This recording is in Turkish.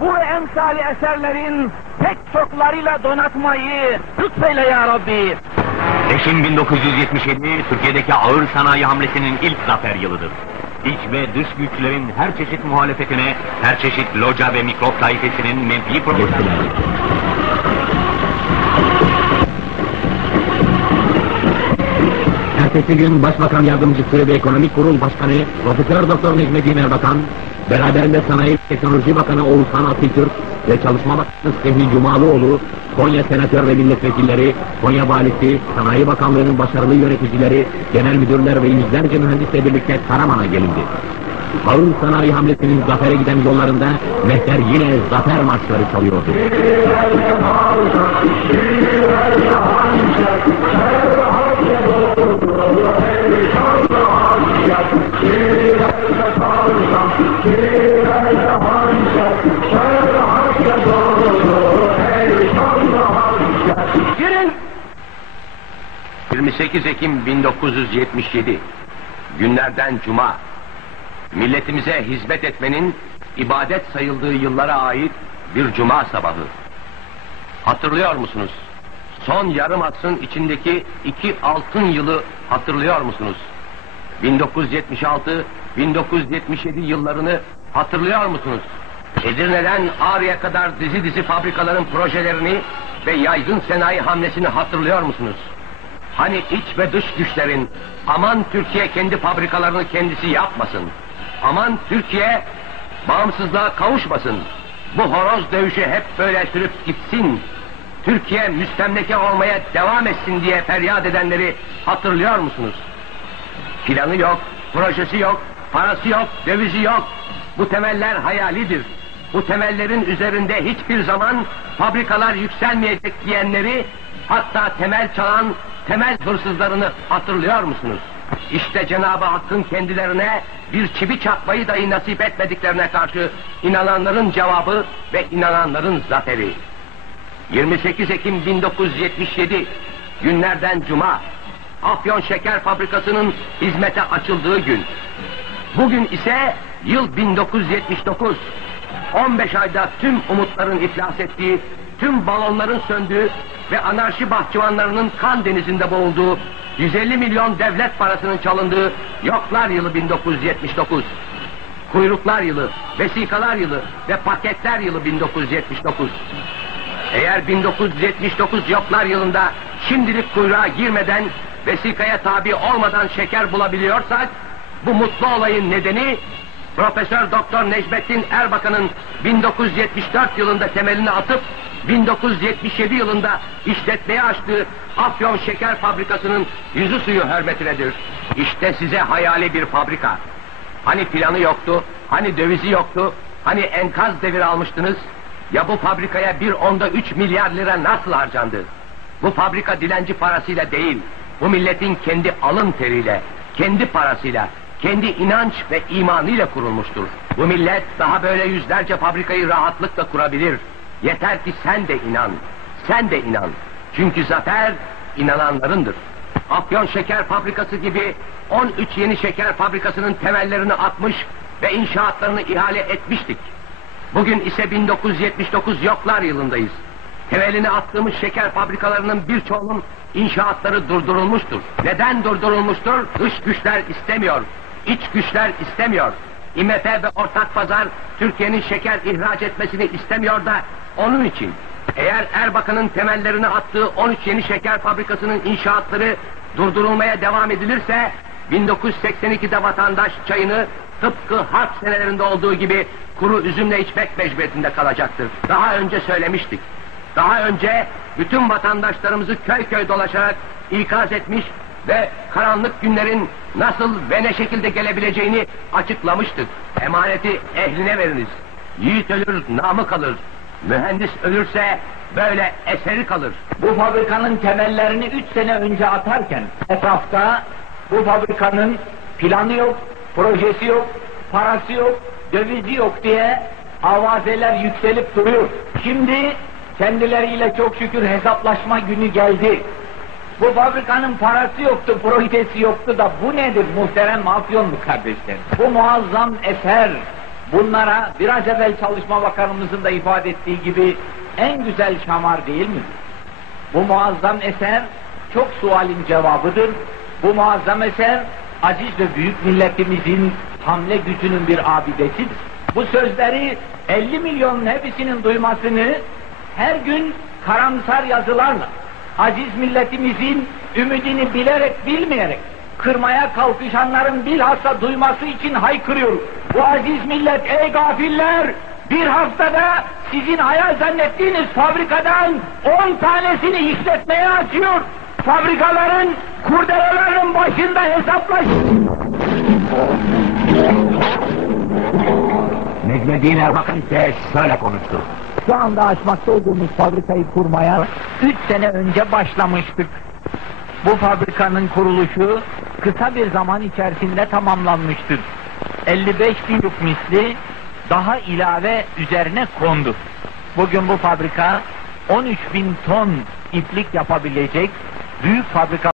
bu ve emsali eserlerin pek çoklarıyla donatmayı lütfeyle ya Rabbi. Ekim 1977 Türkiye'deki ağır sanayi hamlesinin ilk zafer yılıdır. İç ve dış güçlerin her çeşit muhalefetine, her çeşit loca ve mikrop taifesinin menfi projeleri. Ertesi gün Başbakan Yardımcısı ve Ekonomik Kurul Başkanı Profesör Doktor Necmettin Erbakan, beraberinde Sanayi Teknoloji Bakanı Oğuzhan Atıltürk ve Çalışma Bakanı Semih Cumalıoğlu, Konya Senatör ve Milletvekilleri, Konya Valisi, Sanayi Bakanlığı'nın başarılı yöneticileri, genel müdürler ve yüzlerce mühendisle birlikte Karaman'a gelindi. Ağır sanayi hamlesinin zafere giden yollarında mehter yine zafer marşları çalıyordu. 28 Ekim 1977 günlerden cuma milletimize hizmet etmenin ibadet sayıldığı yıllara ait bir cuma sabahı. Hatırlıyor musunuz? Son yarım asrın içindeki iki altın yılı hatırlıyor musunuz? 1976 1977 yıllarını hatırlıyor musunuz? Edirne'den Ağrı'ya kadar dizi dizi fabrikaların projelerini ve yaygın sanayi hamlesini hatırlıyor musunuz? Hani iç ve dış güçlerin aman Türkiye kendi fabrikalarını kendisi yapmasın. Aman Türkiye bağımsızlığa kavuşmasın. Bu horoz dövüşü hep böyle sürüp gitsin. Türkiye müstemleke olmaya devam etsin diye feryat edenleri hatırlıyor musunuz? Planı yok, projesi yok, parası yok, dövizi yok. Bu temeller hayalidir. Bu temellerin üzerinde hiçbir zaman fabrikalar yükselmeyecek diyenleri hatta temel çalan temel hırsızlarını hatırlıyor musunuz? İşte Cenab-ı Hakk'ın kendilerine bir çivi çakmayı dahi nasip etmediklerine karşı inananların cevabı ve inananların zaferi. 28 Ekim 1977 günlerden cuma Afyon Şeker Fabrikası'nın hizmete açıldığı gün. Bugün ise yıl 1979. 15 ayda tüm umutların iflas ettiği, tüm balonların söndüğü ve anarşi bahçıvanlarının kan denizinde boğulduğu, 150 milyon devlet parasının çalındığı yoklar yılı 1979. Kuyruklar yılı, vesikalar yılı ve paketler yılı 1979. Eğer 1979 yoklar yılında şimdilik kuyruğa girmeden vesikaya tabi olmadan şeker bulabiliyorsak bu mutlu olayın nedeni Profesör Doktor Necmettin Erbakan'ın 1974 yılında temelini atıp 1977 yılında işletmeye açtığı Afyon Şeker Fabrikası'nın yüzü suyu hürmetinedir. İşte size hayali bir fabrika. Hani planı yoktu, hani dövizi yoktu, hani enkaz devir almıştınız. Ya bu fabrikaya bir onda üç milyar lira nasıl harcandı? Bu fabrika dilenci parasıyla değil, bu milletin kendi alın teriyle, kendi parasıyla, kendi inanç ve imanıyla kurulmuştur. Bu millet daha böyle yüzlerce fabrikayı rahatlıkla kurabilir. Yeter ki sen de inan, sen de inan. Çünkü zafer inananlarındır. Afyon Şeker Fabrikası gibi 13 yeni şeker fabrikasının temellerini atmış ve inşaatlarını ihale etmiştik. Bugün ise 1979 yoklar yılındayız. Temelini attığımız şeker fabrikalarının birçoğunun inşaatları durdurulmuştur. Neden durdurulmuştur? Dış güçler istemiyor, iç güçler istemiyor. IMF ve ortak pazar Türkiye'nin şeker ihraç etmesini istemiyor da onun için. Eğer Erbakan'ın temellerini attığı 13 yeni şeker fabrikasının inşaatları durdurulmaya devam edilirse 1982'de vatandaş çayını tıpkı harp senelerinde olduğu gibi kuru üzümle içmek mecburiyetinde kalacaktır. Daha önce söylemiştik. Daha önce bütün vatandaşlarımızı köy köy dolaşarak ikaz etmiş ve karanlık günlerin nasıl ve ne şekilde gelebileceğini açıklamıştık. Emaneti ehline veriniz. Yiğit ölür, namı kalır. Mühendis ölürse böyle eseri kalır. Bu fabrikanın temellerini üç sene önce atarken etrafta bu fabrikanın planı yok, projesi yok, parası yok, dövizi yok diye avazeler yükselip duruyor. Şimdi kendileriyle çok şükür hesaplaşma günü geldi. Bu fabrikanın parası yoktu, projesi yoktu da bu nedir muhterem afyonlu kardeşler? Bu muazzam eser bunlara biraz evvel Çalışma Bakanımızın da ifade ettiği gibi en güzel şamar değil mi? Bu muazzam eser çok sualin cevabıdır. Bu muazzam eser aziz ve büyük milletimizin hamle gücünün bir abidesidir. Bu sözleri 50 milyonun hepsinin duymasını her gün karamsar yazılarla aziz milletimizin ümidini bilerek bilmeyerek kırmaya kalkışanların bilhassa duyması için haykırıyorum. Bu aziz millet ey gafiller bir haftada sizin hayal zannettiğiniz fabrikadan 10 tanesini işletmeye açıyor. Fabrikaların kurdelelerinin başında hesaplaş. Necmettin Erbakan ise şöyle konuştu. Şu anda açmakta olduğumuz fabrikayı kurmaya 3 sene önce başlamıştık. Bu fabrikanın kuruluşu kısa bir zaman içerisinde tamamlanmıştır. 55 bin yük misli daha ilave üzerine kondu. Bugün bu fabrika 13 bin ton iplik yapabilecek büyük fabrika